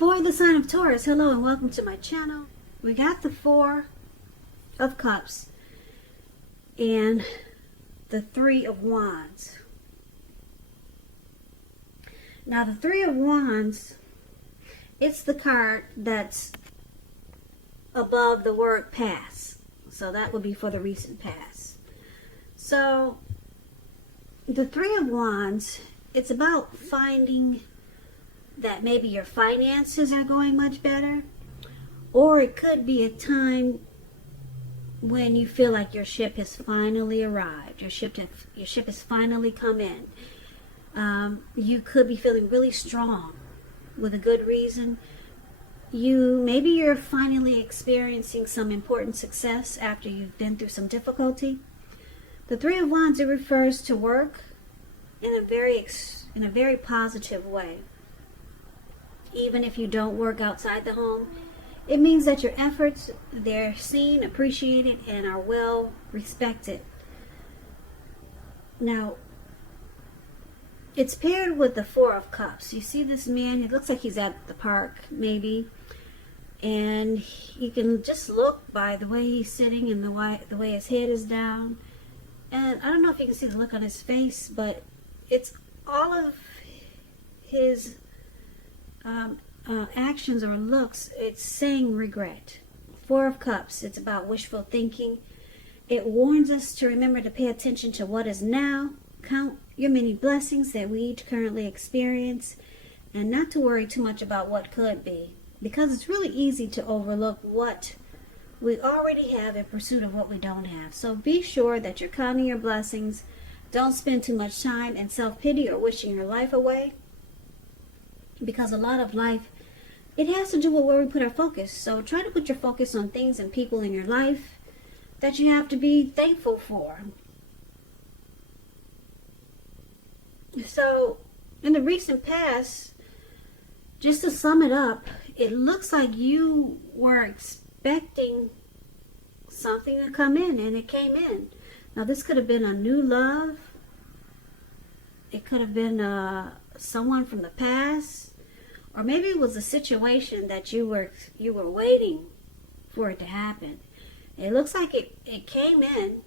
For the sign of Taurus, hello and welcome to my channel. We got the Four of Cups and the Three of Wands. Now the Three of Wands, it's the card that's above the word past. So that would be for the recent past. So the Three of Wands, it's about finding that maybe your finances are going much better, or it could be a time when you feel like your ship has finally arrived. Your ship has finally come in. You could be feeling really strong with a good reason. Maybe you're finally experiencing some important success after you've been through some difficulty. The Three of Wands, it refers to work in a very positive way. Even if you don't work outside the home, it means that your efforts, they're seen, appreciated, and are well respected. Now, it's paired with the Four of Cups. You see this man, it looks like he's at the park, maybe. And you can just look by the way he's sitting and the way his head is down. And I don't know if you can see the look on his face, but it's all of his actions or looks, it's saying regret. Four of Cups, it's about wishful thinking. It warns us to remember to pay attention to what is now, count your many blessings that we each currently experience, and not to worry too much about what could be, because it's really easy to overlook what we already have in pursuit of what we don't have. So be sure that you're counting your blessings. Don't spend too much time in self-pity or wishing your life away, because a lot of life, it has to do with where we put our focus. So try to put your focus on things and people in your life that you have to be thankful for. So in the recent past, just to sum it up, it looks like you were expecting something to come in, and it came in. Now this could have been a new love. It could have been someone from the past. Or maybe it was a situation that you were waiting for it to happen. It looks like it came in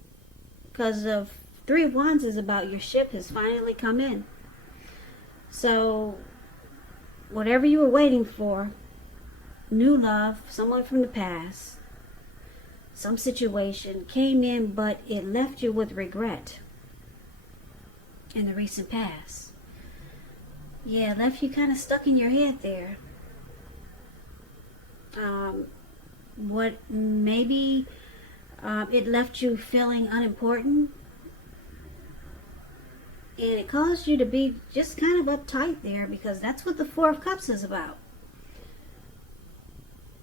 because of Three of Wands is about your ship has finally come in. So whatever you were waiting for, new love, someone from the past, some situation came in, but it left you with regret in the recent past. Yeah, left you kind of stuck in your head there. Maybe it left you feeling unimportant, and it caused you to be just kind of uptight there, because that's what the Four of Cups is about.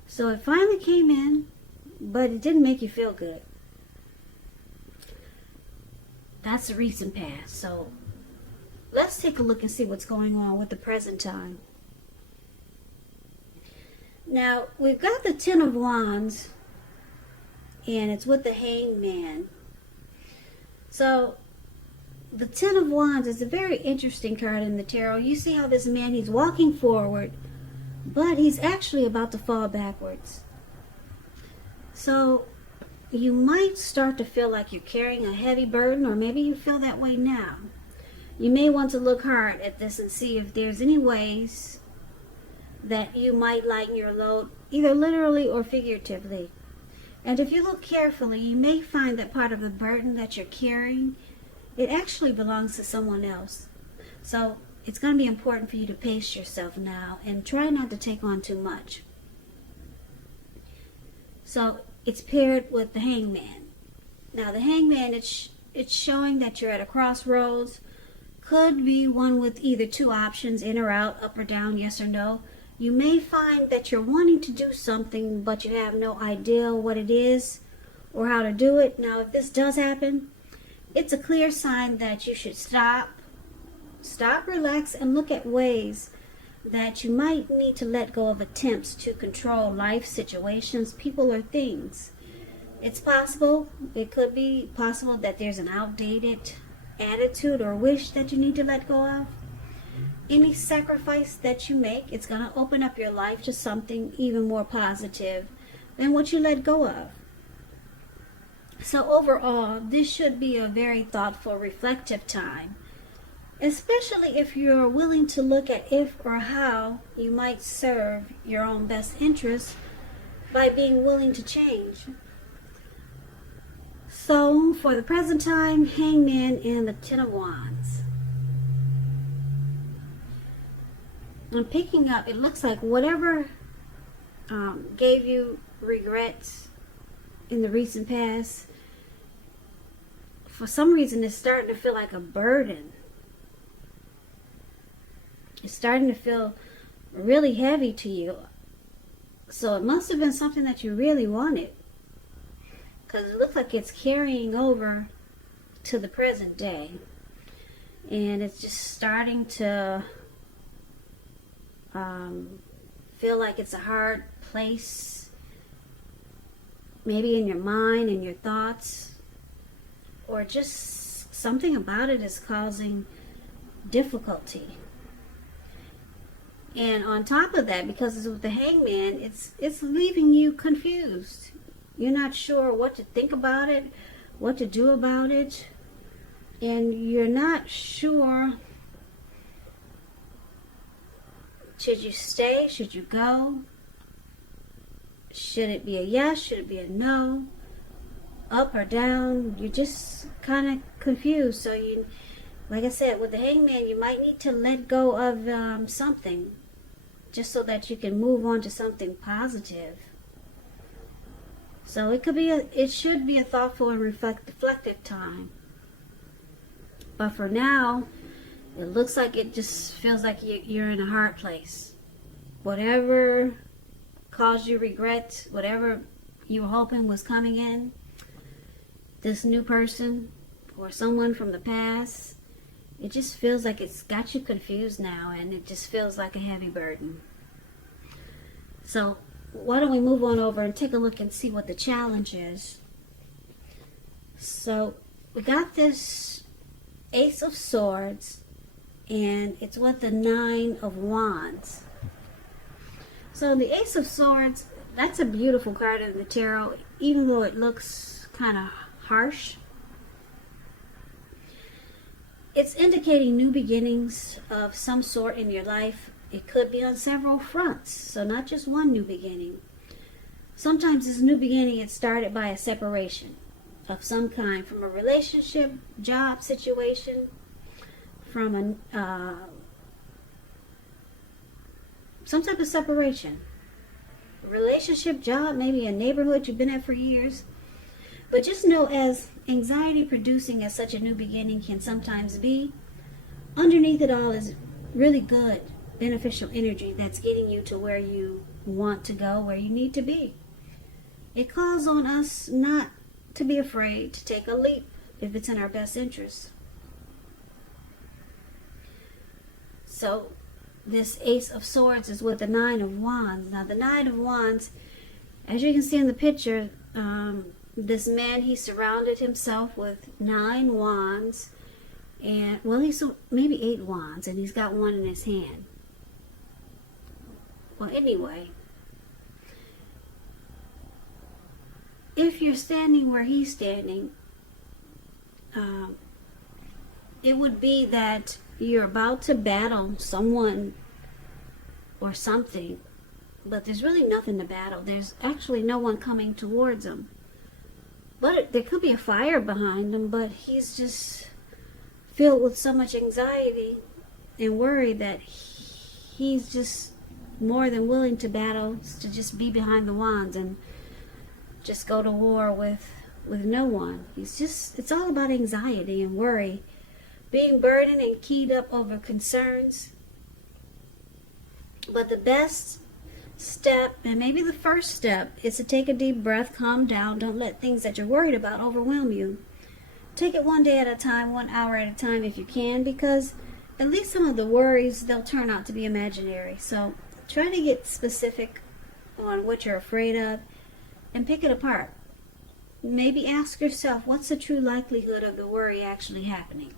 So it finally came in, but it didn't make you feel good. That's the recent past. So let's take a look and see what's going on with the present time. Now, we've got the Ten of Wands, and it's with the Hangman. So, the Ten of Wands is a very interesting card in the tarot. You see how this man, he's walking forward, but he's actually about to fall backwards. So, you might start to feel like you're carrying a heavy burden, or maybe you feel that way now. You may want to look hard at this and see if there's any ways that you might lighten your load, either literally or figuratively. And if you look carefully, you may find that part of the burden that you're carrying, it actually belongs to someone else. So it's going to be important for you to pace yourself now and try not to take on too much. So it's paired with the Hangman. Now the Hangman, it's showing that you're at a crossroads. Could be one with either two options, in or out, up or down, yes or no. You may find that you're wanting to do something, but you have no idea what it is or how to do it. Now, if this does happen, it's a clear sign that you should stop, relax, and look at ways that you might need to let go of attempts to control life situations, people, or things. It's possible, it could be possible that there's an outdated attitude or wish that you need to let go of. any sacrifice that you make, it's going to open up your life to something even more positive than what you let go of. So overall, this should be a very thoughtful, reflective time, especially if you're willing to look at if or how you might serve your own best interests by being willing to change. So, for the present time, Hangman and the Ten of Wands. I'm picking up, it looks like whatever gave you regrets in the recent past, for some reason it's starting to feel like a burden. It's starting to feel really heavy to you. So it must have been something that you really wanted, because it looks like it's carrying over to the present day. And it's just starting to feel like it's a hard place, maybe in your mind and your thoughts, or just something about it is causing difficulty. And on top of that, because it's with the Hangman, it's leaving you confused. You're not sure what to think about it, what to do about it, and you're not sure, should you stay, should you go, should it be a yes, should it be a no, up or down. You're just kind of confused. So you, like I said, with the Hangman, you might need to let go of something, just so that you can move on to something positive. So it should be a thoughtful and reflective time. But for now, it looks like it just feels like you're in a hard place. Whatever caused you regret, whatever you were hoping was coming in, this new person or someone from the past, it just feels like it's got you confused now, and it just feels like a heavy burden. So why don't we move on over and take a look and see what the challenge is. So we got this Ace of Swords, and it's with the Nine of Wands. So the Ace of Swords, that's a beautiful card in the tarot, even though it looks kind of harsh. It's indicating new beginnings of some sort in your life. It could be on several fronts, so not just one new beginning. Sometimes this new beginning is started by a separation of some kind, from a relationship, job situation, from some type of separation. Relationship, job, maybe a neighborhood you've been at for years. But just know, as anxiety producing as such a new beginning can sometimes be, underneath it all is really good, beneficial energy that's getting you to where you want to go, where you need to be. It calls on us not to be afraid to take a leap if it's in our best interest. So this Ace of Swords is with the Nine of Wands. Now the Nine of Wands, as you can see in the picture, this man, he surrounded himself with 9 wands, and well, he's maybe 8 wands, and he's got one in his hand. Well, anyway, if you're standing where he's standing, it would be that you're about to battle someone or something, but there's really nothing to battle. There's actually no one coming towards him. But there could be a fire behind him, but he's just filled with so much anxiety and worry that he's just more than willing to battle, to just be behind the wands and just go to war with no one. It's all about anxiety and worry, being burdened and keyed up over concerns. But the best step, and maybe the first step, is to take a deep breath, calm down. Don't let things that you're worried about overwhelm you. Take it one day at a time, 1 hour at a time if you can, because at least some of the worries, they'll turn out to be imaginary. So try to get specific on what you're afraid of and pick it apart. Maybe ask yourself, what's the true likelihood of the worry actually happening?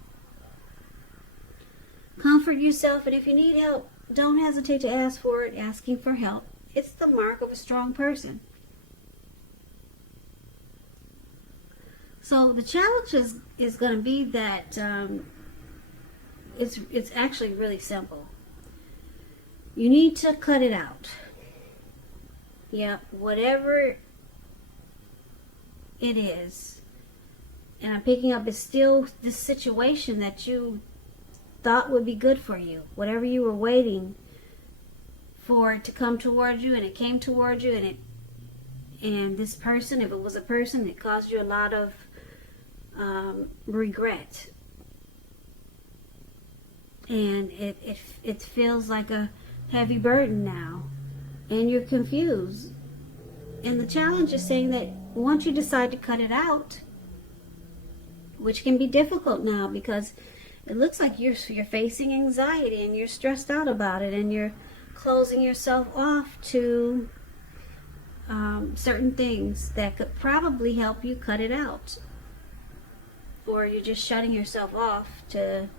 Comfort yourself, and if you need help, don't hesitate to ask for it. Asking for help, it's the mark of a strong person. So the challenge is going to be that it's actually really simple. You need to cut it out. Yeah, whatever it is. And I'm picking up is still this situation that you thought would be good for you. Whatever you were waiting for it to come towards you, and it came towards you, and this person, if it was a person, it caused you a lot of regret. And it feels like a heavy burden now, and you're confused. And the challenge is saying that once you decide to cut it out, which can be difficult now because it looks like you're facing anxiety and you're stressed out about it, and you're closing yourself off to certain things that could probably help you cut it out, or you're just shutting yourself off to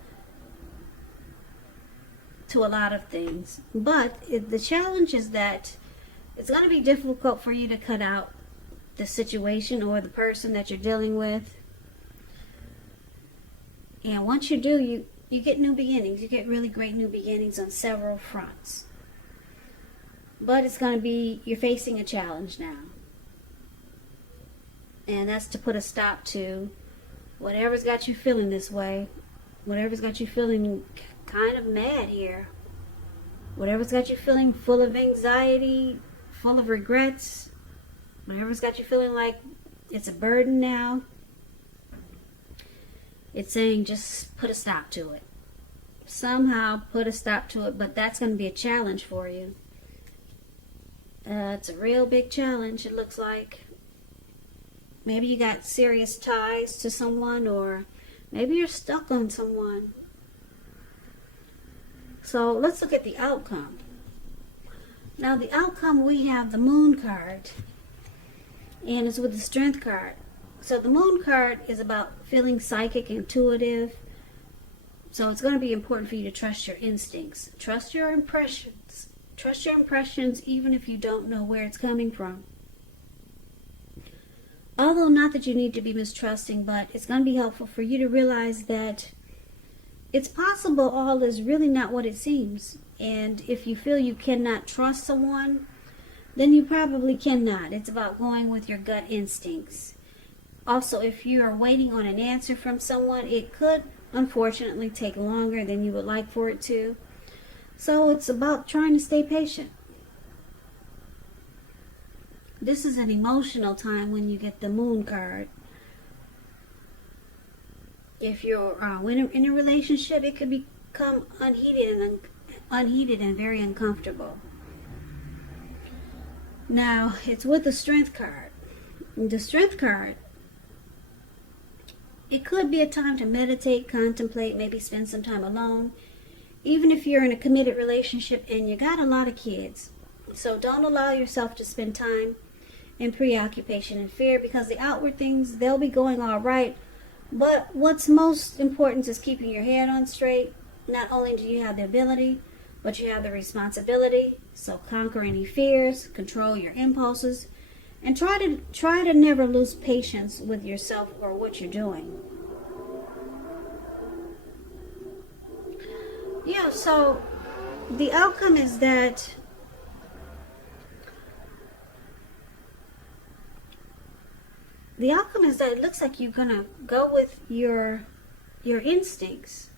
a lot of things. But the challenge is that it's going to be difficult for you to cut out the situation or the person that you're dealing with. And once you do, you get new beginnings. You get really great new beginnings on several fronts. But it's going to be, you're facing a challenge now. And that's to put a stop to whatever's got you feeling this way. Whatever's got you feeling kind of mad here. Whatever's got you feeling full of anxiety, full of regrets. Whatever's got you feeling like it's a burden now. It's saying just put a stop to it. Somehow put a stop to it, but that's going to be a challenge for you. It's a real big challenge, it looks like. Maybe you got serious ties to someone, or maybe you're stuck on someone. So let's look at the outcome. Now the outcome, we have the Moon card, and it's with the Strength card. So the Moon card is about feeling psychic, intuitive. So it's going to be important for you to trust your instincts. Trust your impressions. Trust your impressions even if you don't know where it's coming from. Although not that you need to be mistrusting, but it's going to be helpful for you to realize that it's possible all is really not what it seems. And if you feel you cannot trust someone, then you probably cannot. It's about going with your gut instincts. Also, if you are waiting on an answer from someone, it could unfortunately take longer than you would like for it to. So it's about trying to stay patient. This is an emotional time when you get the Moon card. If you're in a relationship, it could become unheated and very uncomfortable. Now, it's with the Strength card. The Strength card, it could be a time to meditate, contemplate, maybe spend some time alone. Even if you're in a committed relationship and you got a lot of kids. So don't allow yourself to spend time in preoccupation and fear, because the outward things, they'll be going all right. But what's most important is keeping your head on straight. Not only do you have the ability, but you have the responsibility. So conquer any fears, control your impulses, and try to never lose patience with yourself or what you're doing. Yeah, so the outcome is that it looks like you're gonna go with your instincts.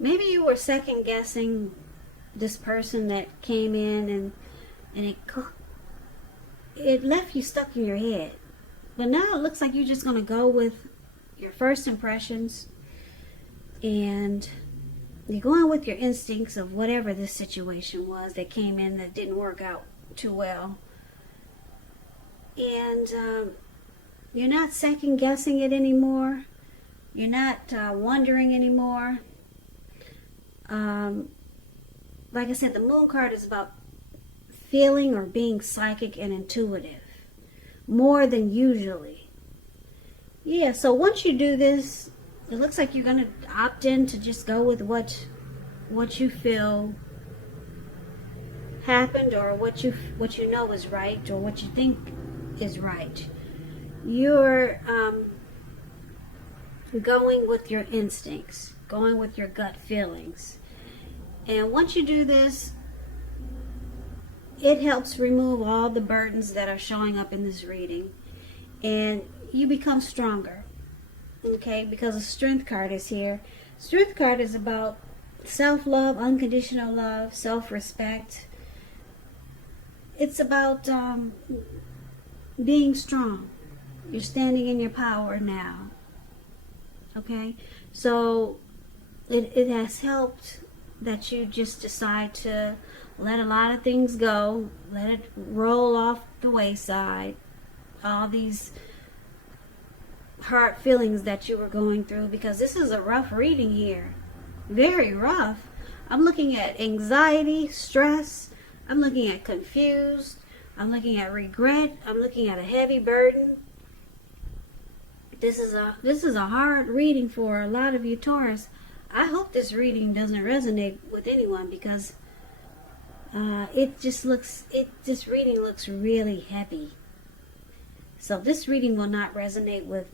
Maybe you were second guessing this person that came in, and it left you stuck in your head. But now it looks like you're just gonna go with your first impressions, and you're going with your instincts of whatever this situation was that came in that didn't work out too well. And you're not second guessing it anymore. You're not wondering anymore. Like I said, the Moon card is about feeling or being psychic and intuitive more than usually. Yeah, so once you do this, it looks like you're going to opt in to just go with what what you feel happened, or what you know is right, or what you think is right. You're going with your instincts, going with your gut feelings. And once you do this, it helps remove all the burdens that are showing up in this reading, and you become stronger. Okay, because a strength card is here. Strength card is about self-love, unconditional love, self-respect. It's about being strong. You're standing in your power now. Okay, so it has helped that you just decide to let a lot of things go, let it roll off the wayside, all these hard feelings that you were going through, because this is a rough reading here, very rough. I'm looking at anxiety, stress, I'm looking at confused, I'm looking at regret, I'm looking at a heavy burden. This is a hard reading for a lot of you Taurus. I hope this reading doesn't resonate with anyone, because this reading looks really heavy. So this reading will not resonate with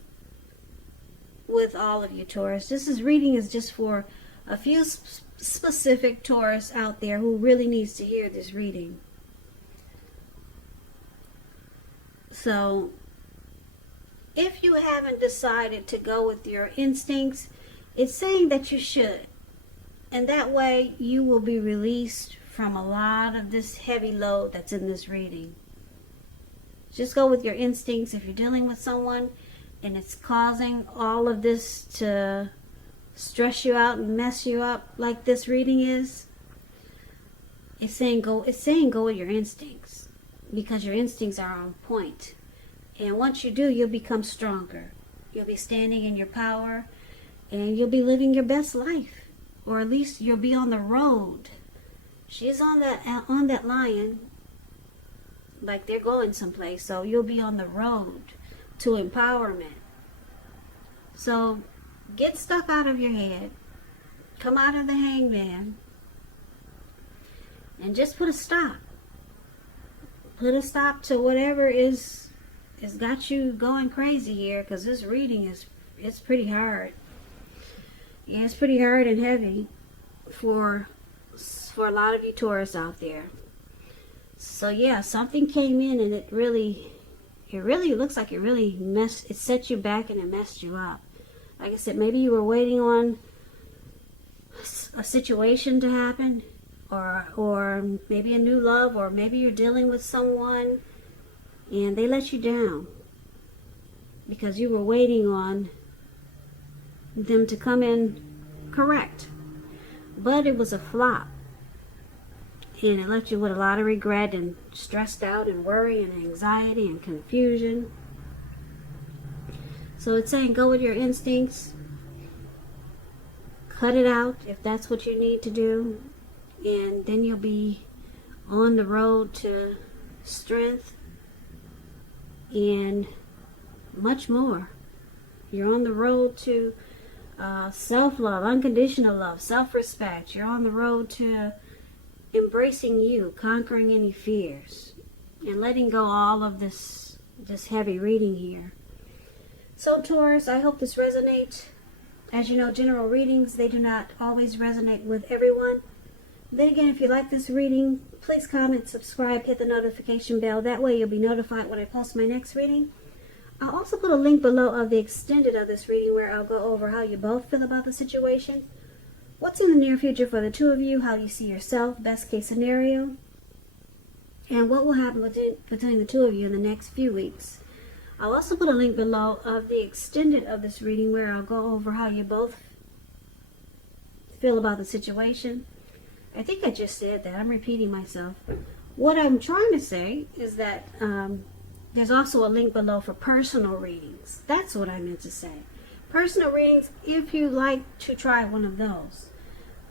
all of you Taurus. Reading is just for a few specific Taurus out there who really needs to hear this reading. So if you haven't decided to go with your instincts, it's saying that you should. And that way you will be released from a lot of this heavy load that's in this reading. Just go with your instincts. If you're dealing with someone and it's causing all of this to stress you out and mess you up like this reading is, it's saying go with your instincts, because your instincts are on point. And once you do, you'll become stronger. You'll be standing in your power, and you'll be living your best life, or at least you'll be on the road. She's on that lion, like they're going someplace. So you'll be on the road to empowerment. So get stuff out of your head. Come out of the Hangman, and just put a stop. Put a stop to whatever has got you going crazy here, because this reading it's pretty hard. Yeah, it's pretty hard and heavy for a lot of you Taurus out there. So yeah, something came in, and it really looks like it set you back and it messed you up. Like I said, maybe you were waiting on a situation to happen, or maybe a new love, or maybe you're dealing with someone and they let you down because you were waiting on them to come in correct. But it was a flop, and it left you with a lot of regret and stressed out and worry and anxiety and confusion. So it's saying go with your instincts, cut it out if that's what you need to do, and then you'll be on the road to strength and much more. You're on the road to self-love, unconditional love, self-respect. You're on the road to embracing you, conquering any fears, and letting go all of this heavy reading here. So Taurus, I hope this resonates. As you know, general readings, they do not always resonate with everyone. Then again, if you like this reading, please comment, subscribe, hit the notification bell. That way you'll be notified when I post my next reading. I'll also put a link below of the extended of this reading, where I'll go over how you both feel about the situation, what's in the near future for the two of you, how you see yourself, best case scenario, and what will happen between the two of you in the next few weeks. I'll also put a link below of the extended of this reading, where I'll go over how you both feel about the situation. I think I just said that. I'm repeating myself. What I'm trying to say is that there's also a link below for personal readings. That's what I meant to say. Personal readings, if you like to try one of those.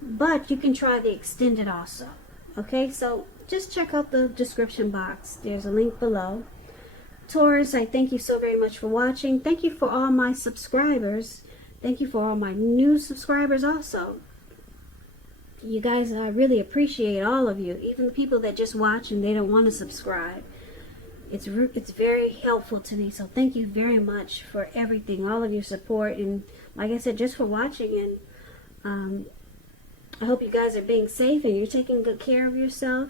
But you can try the extended also. Okay, so just check out the description box. There's a link below. Taurus, I thank you so very much for watching. Thank you for all my subscribers. Thank you for all my new subscribers also. you guys, I really appreciate all of you, even the people that just watch and they don't want to subscribe. It's very helpful to me, so thank you very much for everything, all of your support, and like I said, just for watching. And I hope you guys are being safe and you're taking good care of yourself.